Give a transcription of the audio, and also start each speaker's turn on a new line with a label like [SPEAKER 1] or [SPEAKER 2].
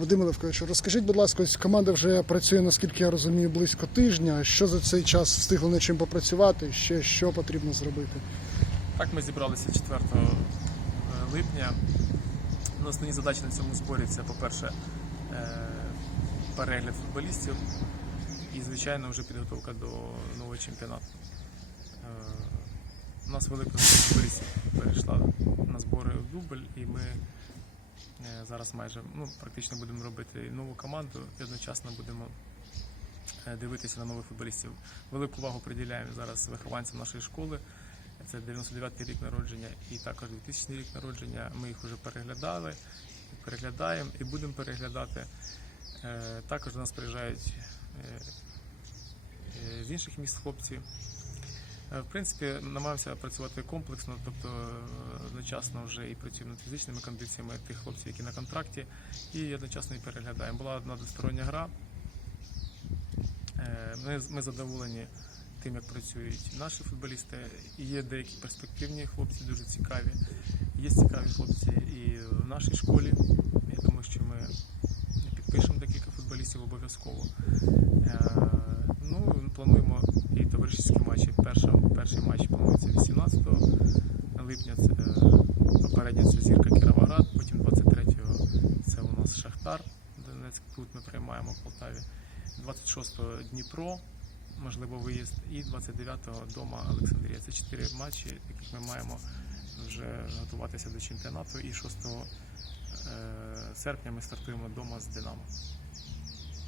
[SPEAKER 1] Вадиме Левковичу, розкажіть, будь ласка, ось команда вже працює, наскільки я розумію, близько тижня. Що за цей час встигли над чим попрацювати? Ще що потрібно зробити?
[SPEAKER 2] Так ми зібралися 4 липня. Ну, Основні задачі на цьому зборі це, по-перше, е, перегляд футболістів і, звичайно, вже підготовка до нового чемпіонату. Е, У нас велика футболістів перейшла на збори в дубль, і ми е, зараз майже ну, практично будемо робити нову команду і одночасно будемо е, дивитися на нових футболістів. Велику увагу приділяємо зараз вихованцям нашої школи. Це 99-й рік народження і також 2000 рік народження. Ми їх вже переглядали, переглядаємо і будемо переглядати. Е, Також до нас приїжджають е, е, з інших міст хлопці. Е, В принципі, намагаємося працювати комплексно, тобто е, одночасно вже і працюємо над фізичними кондиціями тих хлопців, які на контракті, і одночасно і переглядаємо. Була одна двостороння гра. Е, Ми, ми задоволені тим, як працюють наші футболісти. Є деякі перспективні хлопці, дуже цікаві. Є цікаві хлопці і в нашій школі. Я думаю, що ми підпишемо декілька футболістів обов'язково. Ну, плануємо і товаришські матчі. Перша, перший матч планується 18 липня. Це е, попередньо це зірка Кіровоград, потім 23-го це у нас Шахтар. Донецьк тут ми приймаємо в Полтаві. 26-го Дніпро, можливо, виїзд, і 29-го дома Олександрія. Це чотири матчі, яких ми маємо вже готуватися до чемпіонату. І 6 е, серпня ми стартуємо вдома з Динамо.